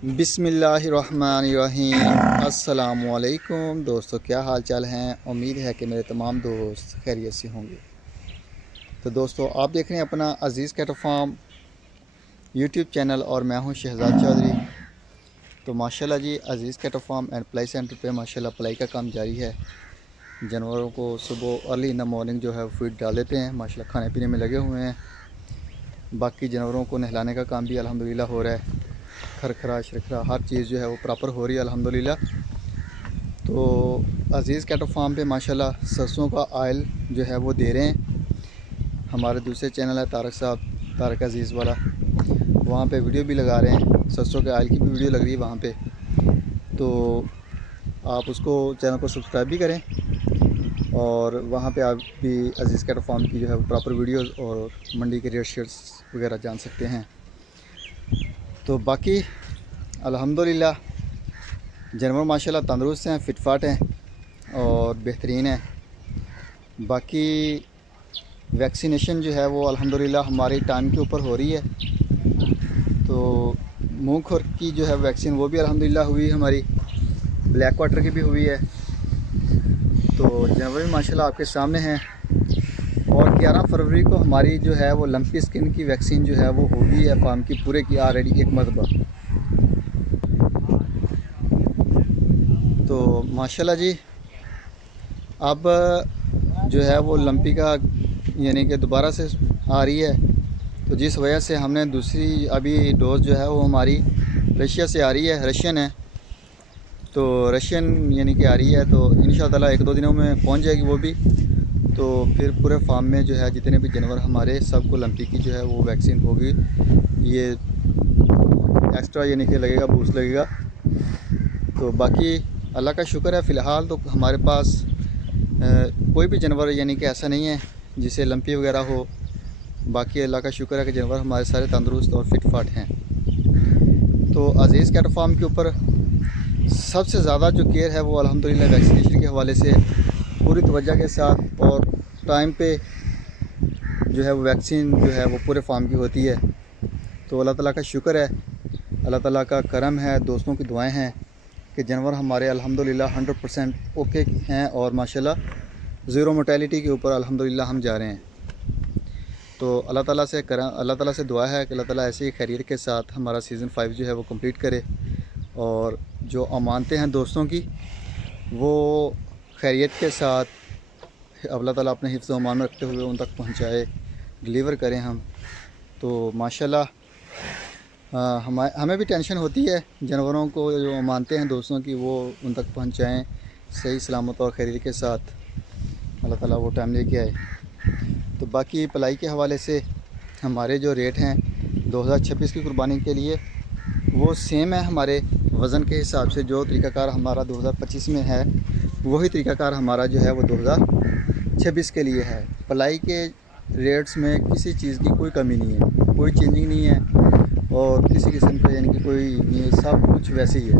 बिस्मिल्लाहिर्रहमानिर्रहीम। अस्सलामुअलैकुम दोस्तों, क्या हाल चाल हैं। उम्मीद है कि मेरे तमाम दोस्त खैरियत से होंगे। तो दोस्तों, आप देख रहे हैं अपना Aziz cattle farm YouTube channel और मैं हूं शहजाद चौधरी। तो माशाल्लाह जी, अज़ीज़ कैटल फार्म एंड पलाई सेंटर पे माशाल्लाह पलाई का काम जारी है। जानवरों को सुबह अर्ली इन द मॉर्निंग जो है फीड डाल देते हैं, माशाल्लाह खाने पीने में लगे हुए हैं। बाकी जानवरों को नहलाने का काम भी अल्हम्दुलिल्लाह हो रहा है। खरखरा शरखरा हर चीज़ जो है वो प्रॉपर हो रही है अल्हम्दुलिल्लाह। तो अज़ीज़ कैटल फार्म पे माशाल्लाह सरसों का ऑयल जो है वो दे रहे हैं। हमारे दूसरे चैनल है तारक साहब, तारक अज़ीज़ वाला, वहाँ पे वीडियो भी लगा रहे हैं। सरसों के ऑयल की भी वीडियो लग रही है वहाँ पे। तो आप उसको चैनल को सब्सक्राइब भी करें और वहाँ पे आप भी अज़ीज़ कैटल फार्म की जो है प्रॉपर वीडियोस और मंडी के रेट शेयर्स वगैरह जान सकते हैं। तो बाकी अल्हम्दुलिल्लाह जानवर माशाल्लाह तंदुरुस्त हैं, फिटफाट हैं और बेहतरीन है। बाकी वैक्सीनेशन जो है वो अल्हम्दुलिल्लाह हमारे टाइम के ऊपर हो रही है। तो मुँह खुर की जो है वैक्सीन वो भी अल्हम्दुलिल्लाह हुई हमारी, ब्लैक वाटर की भी हुई है। तो जानवर भी माशाल्लाह आपके सामने हैं। और 11 फरवरी को हमारी जो है वो लंपी स्किन की वैक्सीन जो है वो होगी है फार्म की पूरे की ऑलरेडी एक मरतबा। तो माशाल्लाह जी, अब जो है वो लंपी का यानी कि दोबारा से आ रही है। तो जिस वजह से हमने दूसरी अभी डोज़ जो है वो हमारी रशिया से आ रही है, रशियन है। तो रशियन यानी कि आ रही है, तो इंशाअल्लाह एक दो दिनों में पहुंच जाएगी वो भी। तो फिर पूरे फार्म में जो है जितने भी जानवर हमारे सबको लंपी की जो है वो वैक्सीन होगी। ये एक्स्ट्रा यानी कि लगेगा, बूस्ट लगेगा। तो बाकी अल्लाह का शुक्र है, फ़िलहाल तो हमारे पास कोई भी जानवर यानी कि ऐसा नहीं है जिसे लंपी वगैरह हो। बाकी अल्लाह का शुक्र है कि जानवर हमारे सारे तंदुरुस्त और फिट फाट हैं। तो अज़ीज़ कैटल फार्म के ऊपर सबसे ज़्यादा जो केयर है वो अल्हम्दुलिल्लाह वैक्सीनेशन के हवाले से पूरी तवज्जो के साथ और टाइम पे जो है वो वैक्सीन जो है वो पूरे फार्म की होती है। तो अल्लाह ताला का शुक्र है, अल्लाह ताला का करम है, दोस्तों की दुआएं हैं कि जानवर हमारे अल्हम्दुलिल्लाह 100% ओके हैं और माशाल्लाह ज़ीरो मोर्टेलिटी के ऊपर अल्हम्दुलिल्लाह हम जा रहे हैं। तो अल्लाह ताला से दुआ है कि अल्लाह ताला ऐसे ही खैरियत के साथ हमारा सीज़न 5 जो है वो कंप्लीट करे और जो अमानतें हैं दोस्तों की वो खैरियत के साथ अल्लाह ताला अपने हिफ्ज़ अमान में रखते हुए उन तक पहुँचाए, डिलीवर करें हम। तो माशाल्लाह हमें भी टेंशन होती है जानवरों को जो मानते हैं दोस्तों की वो उन तक पहुंचाएं सही सलामत और खैरियत के साथ। अल्लाह ताला वो टाइम लेके आए। तो बाकी पलाई के हवाले से हमारे जो रेट हैं 2026 की कुर्बानी के लिए वो सेम है। हमारे वज़न के हिसाब से जो तरीक़ाकार हमारा 2025 में है वही तरीक़ाकार हमारा जो है वो 2026 के लिए है। पलाई के रेट्स में किसी चीज़ की कोई कमी नहीं है, कोई चेंजिंग नहीं है और किसी किस्म का यानी कि कोई नहीं, सब कुछ वैसे ही है।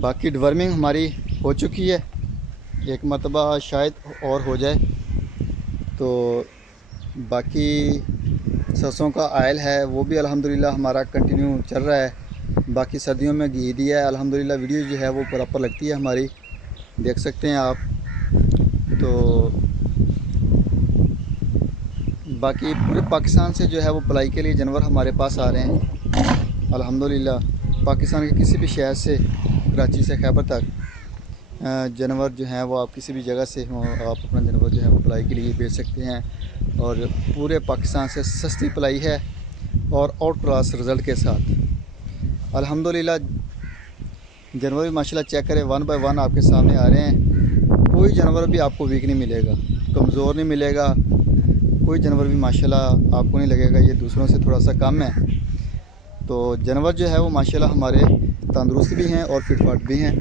बाकी डिवर्मिंग हमारी हो चुकी है, एक मरतबा शायद और हो जाए। तो बाकी सरसों का आयल है वो भी अल्हम्दुलिल्लाह हमारा कंटिन्यू चल रहा है। बाकी सर्दियों में घी दिया है अल्हम्दुलिल्लाह, वीडियो जो है वो प्रॉपर लगती है हमारी, देख सकते हैं आप। तो बाकी पूरे पाकिस्तान से जो है वो पलाई के लिए जानवर हमारे पास आ रहे हैं अल्हम्दुलिल्लाह। पाकिस्तान के किसी भी शहर से, कराची से खैबर तक जानवर जो हैं वो आप किसी भी जगह से हों, आप अपना जानवर जो है वो पलाई के लिए बेच सकते हैं। और पूरे पाकिस्तान से सस्ती पलाई है और आउट क्लास रिज़ल्ट के साथ अल्हम्दुलिल्लाह। जानवर भी माशाल्लाह चेक करें, वन बाय वन आपके सामने आ रहे हैं। कोई जानवर भी आपको वीक नहीं मिलेगा, कमज़ोर नहीं मिलेगा। कोई जानवर भी माशाल्लाह आपको नहीं लगेगा ये दूसरों से थोड़ा सा कम है। तो जानवर जो है वो माशाल्लाह हमारे तंदुरुस्त भी हैं और फिटफाट भी हैं।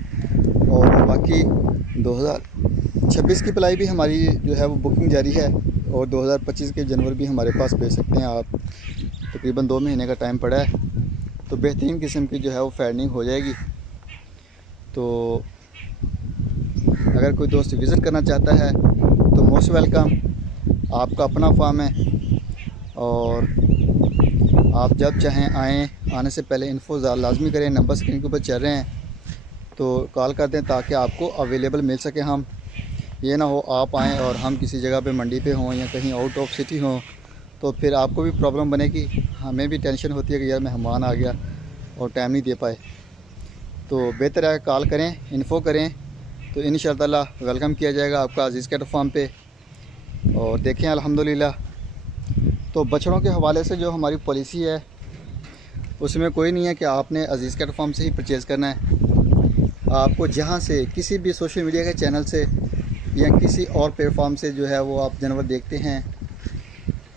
और बाकी 2026 की पलाई भी हमारी जो है वो बुकिंग जारी है और 2025 के जानवर भी हमारे पास भेज सकते हैं आप। तकरीबन 2 महीने का टाइम पड़ा है, तो बेहतरीन किस्म की जो है वो फैडनिंग हो जाएगी। तो अगर कोई दोस्त विज़िट करना चाहता है तो मोस्ट वेलकम। आपका अपना फार्म है और आप जब चाहें आएँ, आने से पहले इन्फो लाजमी करें। नंबर स्क्रीन के ऊपर चल रहे हैं तो कॉल कर दें ताकि आपको अवेलेबल मिल सके। हम ये ना हो आप आएँ और हम किसी जगह पे मंडी पे हों या कहीं आउट ऑफ सिटी हों तो फिर आपको भी प्रॉब्लम बनेगी, हमें भी टेंशन होती है कि यार मेहमान आ गया और टाइम नहीं दे पाए। तो बेहतर है कॉल करें, इन्फो करें तो इंशाअल्लाह वेलकम किया जाएगा आपका अज़ीज़ कैटल फार्म पे। और देखें अल्हम्दुलिल्लाह, तो बछड़ों के हवाले से जो हमारी पॉलिसी है उसमें कोई नहीं है कि आपने अज़ीज़ कैटल फार्म से ही परचेज़ करना है। आपको जहाँ से किसी भी सोशल मीडिया के चैनल से या किसी और प्लेटफॉर्म से जो है वो आप जानवर देखते हैं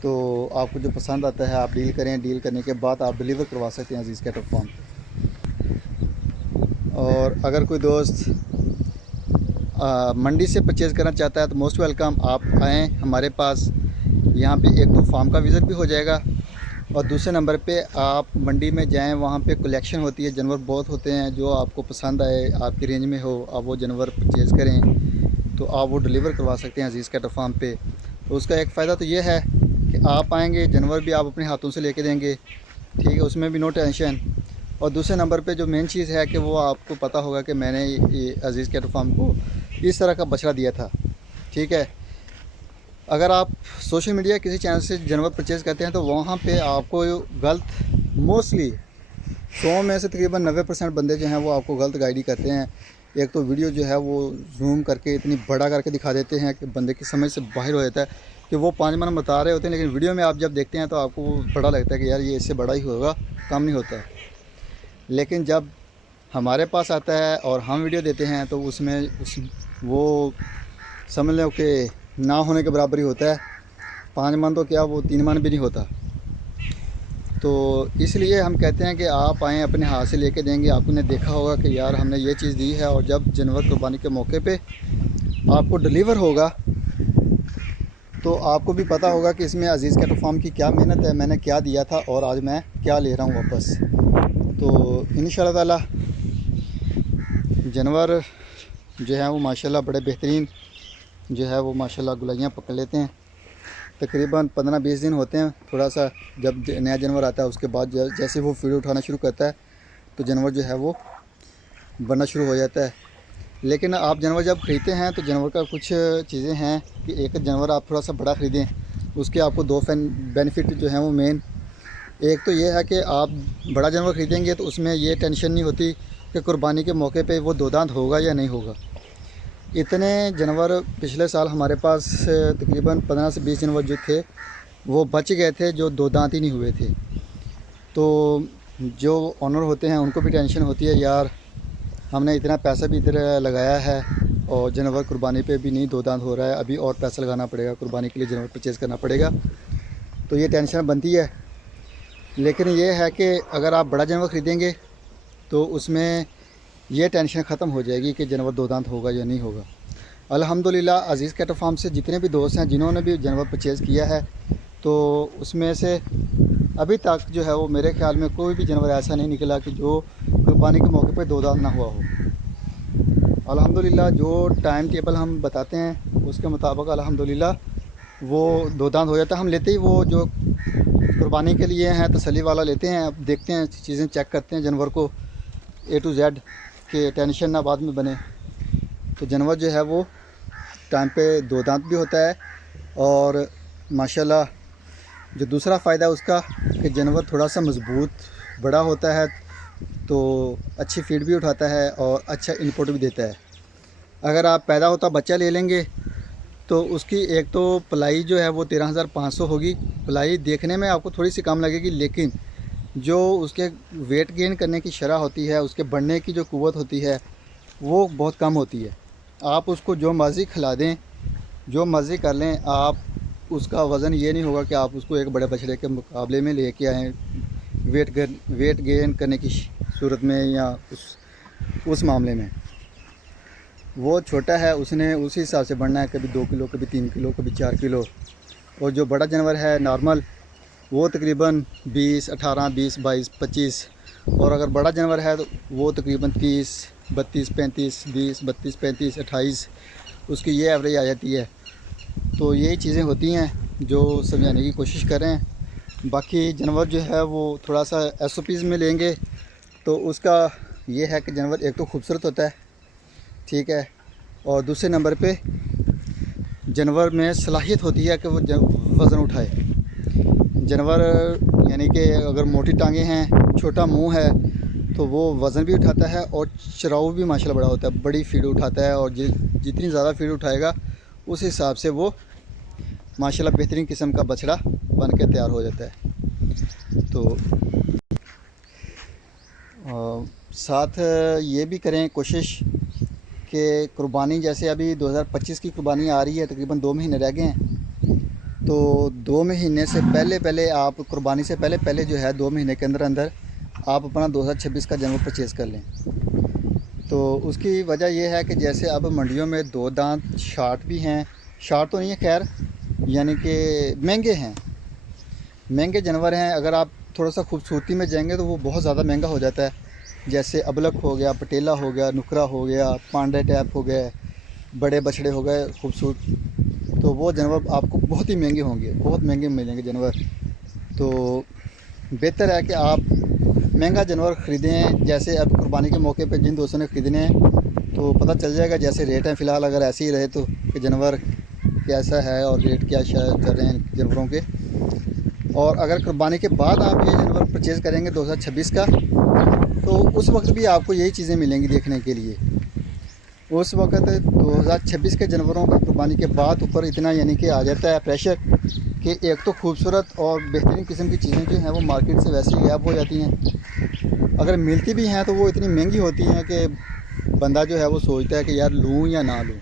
तो आपको जो पसंद आता है आप डील करें। डील करने के बाद आप डिलीवर करवा सकते हैं अज़ीज़ कैटल फार्म। और अगर कोई दोस्त मंडी से परचेज़ करना चाहता है तो मोस्ट वेलकम, आप आएँ हमारे पास। यहाँ पे एक तो फार्म का विज़िट भी हो जाएगा और दूसरे नंबर पे आप मंडी में जाएं, वहाँ पे कलेक्शन होती है। जानवर बहुत होते हैं, जो आपको पसंद आए, आपकी रेंज में हो, आप वो जानवर परचेज़ करें तो आप वो डिलीवर करवा सकते हैं अज़ीज़ कैटल फार्म पे। तो उसका एक फ़ायदा तो ये है कि आप आएंगे, जानवर भी आप अपने हाथों से लेके देंगे, ठीक है, उसमें भी नो टेंशन। और दूसरे नंबर पे जो मेन चीज़ है कि वो आपको पता होगा कि मैंने ये अज़ीज़ कैटल फार्म को इस तरह का बछड़ा दिया था, ठीक है। अगर आप सोशल मीडिया किसी चैनल से जानवर परचेज़ करते हैं तो वहाँ पे आपको गलत, मोस्टली 100 में से तकरीबन 90% बंदे जो हैं वो आपको गलत गाइड ही करते हैं। एक तो वीडियो जो है वो जूम करके इतनी बड़ा करके दिखा देते हैं कि बंदे की समझ से बाहर हो जाता है कि वो 5 मन बता रहे होते हैं, लेकिन वीडियो में आप जब देखते हैं तो आपको बड़ा लगता है कि यार ये इससे बड़ा ही होगा, कम नहीं होता। लेकिन जब हमारे पास आता है और हम वीडियो देते हैं तो उसमें वो समझ लो कि ना होने के बराबर ही होता है। 5 मन तो क्या, वो 3 मन भी नहीं होता। तो इसलिए हम कहते हैं कि आप आएँ, अपने हाथ से लेके देंगे। आपने देखा होगा कि यार हमने ये चीज़ दी है, और जब जानवर कुर्बानी के मौके पे आपको डिलीवर होगा तो आपको भी पता होगा कि इसमें अज़ीज़ कैटल फार्म की क्या मेहनत है, मैंने क्या दिया था और आज मैं क्या ले रहा हूँ वापस। तो इंशाअल्लाह ताला जानवर जो है वो माशाल्लाह बड़े बेहतरीन जो है वो माशाल्लाह गुलाइयाँ पकड़ लेते हैं। तकरीबन 15-20 दिन होते हैं। थोड़ा सा जब नया जानवर आता है उसके बाद जैसे वो फीड उठाना शुरू करता है तो जानवर जो है वो बनना शुरू हो जाता है। लेकिन आप जानवर जब ख़रीदते हैं तो जानवर का कुछ चीज़ें हैं कि एक जानवर आप थोड़ा सा बड़ा ख़रीदें, उसके आपको 2 बेनिफिट जो हैं वो मेन। एक तो ये है कि आप बड़ा जानवर ख़रीदेंगे तो उसमें ये टेंशन नहीं होती कि कुर्बानी के मौके पे वो 2 दांत होगा या नहीं होगा। इतने जानवर पिछले साल हमारे पास तकरीबन 15 से 20 जानवर जो थे वो बच गए थे, जो 2 दांत ही नहीं हुए थे। तो जो ऑनर होते हैं उनको भी टेंशन होती है, यार हमने इतना पैसा भी इधर लगाया है और जानवर कुर्बानी पे भी नहीं 2 दांत हो रहा है, अभी और पैसा लगाना पड़ेगा, कुर्बानी के लिए जानवर परचेज़ करना पड़ेगा। तो ये टेंशन बनती है। लेकिन ये है कि अगर आप बड़ा जानवर ख़रीदेंगे तो उसमें ये टेंशन ख़त्म हो जाएगी कि जानवर 2 दांत होगा या नहीं होगा। अल्हम्दुलिल्लाह अज़ीज़ कैटल फार्म से जितने भी दोस्त हैं जिन्होंने भी जानवर परचेज़ किया है तो उसमें से अभी तक जो है वो मेरे ख्याल में कोई भी जानवर ऐसा नहीं निकला कि जो कुर्बानी के मौके पर 2 दांत ना हुआ हो। अल्हम्दुलिल्लाह जो टाइम टेबल हम बताते हैं उसके मुताबिक अल्हम्दुलिल्लाह वो 2 दांत हो जाता है। हम लेते ही वो जो कुर्बानी के लिए हैं तसल्ली वाला लेते हैं। अब देखते हैं, चीज़ें चेक करते हैं जानवर को A to Z के टेंशन ना बाद में बने। तो जानवर जो है वो टाइम पे 2 दांत भी होता है। और माशाल्लाह जो दूसरा फ़ायदा उसका कि जानवर थोड़ा सा मज़बूत बड़ा होता है तो अच्छी फीड भी उठाता है और अच्छा इनपुट भी देता है। अगर आप पैदा होता बच्चा ले लेंगे तो उसकी एक तो पलाई जो है वो 13,500 होगी। पलाई देखने में आपको थोड़ी सी कम लगेगी, लेकिन जो उसके वेट गेन करने की शरह होती है, उसके बढ़ने की जो क़ुव्वत होती है वो बहुत कम होती है। आप उसको जो मर्ज़ी खिला दें, जो मर्ज़ी कर लें, आप उसका वज़न ये नहीं होगा कि आप उसको एक बड़े बछड़े के मुकाबले में लेके आएँ वेट गेन करने की सूरत में या उस मामले में। वो छोटा है, उसने उसी हिसाब से बढ़ना है, कभी 2 किलो, कभी 3 किलो, कभी 4 किलो। और जो बड़ा जानवर है नॉर्मल वो तकरीबन 20, 18, 20, 22, 25। और अगर बड़ा जानवर है तो वो तकरीबन 30, 32, 35, 20, 32, 35, 28 उसकी ये एवरेज आ जाती है। तो यही चीज़ें होती हैं जो समझाने की कोशिश कर रहे हैं। बाकी जानवर जो है वो थोड़ा सा SOPs में लेंगे तो उसका ये है कि जानवर एक तो खूबसूरत होता है, ठीक है, और दूसरे नंबर पे जानवर में सलाहियत होती है कि वो वज़न उठाए। जानवर यानी कि अगर मोटी टांगें हैं, छोटा मुंह है, तो वो वज़न भी उठाता है और चराऊ भी माशाल्लाह बड़ा होता है, बड़ी फीड उठाता है। और जितनी ज़्यादा फीड उठाएगा उस हिसाब से वो माशाल्लाह बेहतरीन किस्म का बछड़ा बन के तैयार हो जाता है। तो साथ ये भी करें कोशिश कि कुर्बानी, जैसे अभी 2025 की कुर्बानी आ रही है, तकरीबन 2 महीने रह गए हैं, तो 2 महीने से पहले आप कुर्बानी से पहले जो है 2 महीने के अंदर आप अपना 2026 का जानवर परचेज़ कर लें। तो उसकी वजह यह है कि जैसे अब मंडियों में 2 दांत शार्ट भी हैं, शार्ट तो नहीं है खैर, यानी कि महंगे जानवर हैं। अगर आप थोड़ा सा खूबसूरती में जाएंगे तो वो बहुत ज़्यादा महंगा हो जाता है। जैसे अबलक हो गया, पटेला हो गया, नुकरा हो गया, पांडे टैप हो गए, बड़े बछड़े हो गए खूबसूरत, तो वो जानवर आपको बहुत ही महंगे होंगे, बहुत महंगे मिलेंगे जानवर। तो बेहतर है कि आप महंगा जानवर ख़रीदें। जैसे अब कुर्बानी के मौके पे जिन दोस्तों ने ख़रीदने हैं तो पता चल जाएगा जैसे रेट हैं फ़िलहाल, अगर ऐसे ही रहे तो कि जानवर कैसा है और रेट क्या चल रहे हैं जानवरों के। और अगर कुर्बानी के बाद आप ये जानवर परचेज़ करेंगे 2026 का, तो उस वक्त भी आपको यही चीज़ें मिलेंगी देखने के लिए। उस वक्त 2026 के जानवरों का कुर्बानी के बाद ऊपर इतना यानी कि आ जाता है प्रेशर कि एक तो खूबसूरत और बेहतरीन किस्म की चीज़ें जो हैं वो मार्केट से वैसे ही गायब हो जाती हैं। अगर मिलती भी हैं तो वो इतनी महंगी होती हैं कि बंदा जो है वो सोचता है कि यार लूँ या ना लूँ।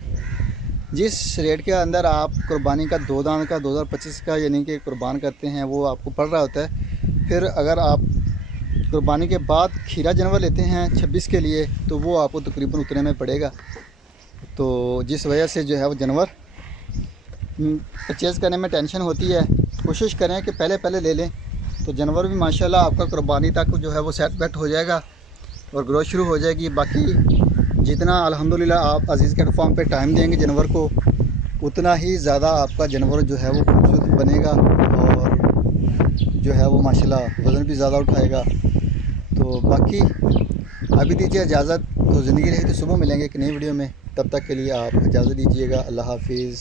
जिस रेट के अंदर आप कुर्बानी का 2 दांत का 2025 का यानी कि कुर्बान करते हैं वो आपको पड़ रहा होता है, फिर अगर आप कुर्बानी के बाद खीरा जानवर लेते हैं 26 के लिए तो वो आपको तकरीबन उतने में पड़ेगा। तो जिस वजह से जो है वो जानवर परचेज़ करने में टेंशन होती है। कोशिश करें कि पहले ले लें तो जानवर भी माशाल्लाह आपका कुर्बानी तक जो है वो सेट बैट हो जाएगा और ग्रोथ शुरू हो जाएगी। बाकी जितना अल्हम्दुलिल्लाह आप अज़ीज़ कैटल फार्म पे टाइम देंगे जानवर को, उतना ही ज़्यादा आपका जानवर जो है वो खूबसूरत बनेगा और जो है वो माशाल्लाह वज़न भी ज़्यादा उठाएगा। तो बाकी अभी दीजिए इजाज़त, तो ज़िंदगी रही तो सुबह मिलेंगे एक नई वीडियो में। तब तक के लिए आप इजाज़त दीजिएगा। अल्लाह हाफिज़।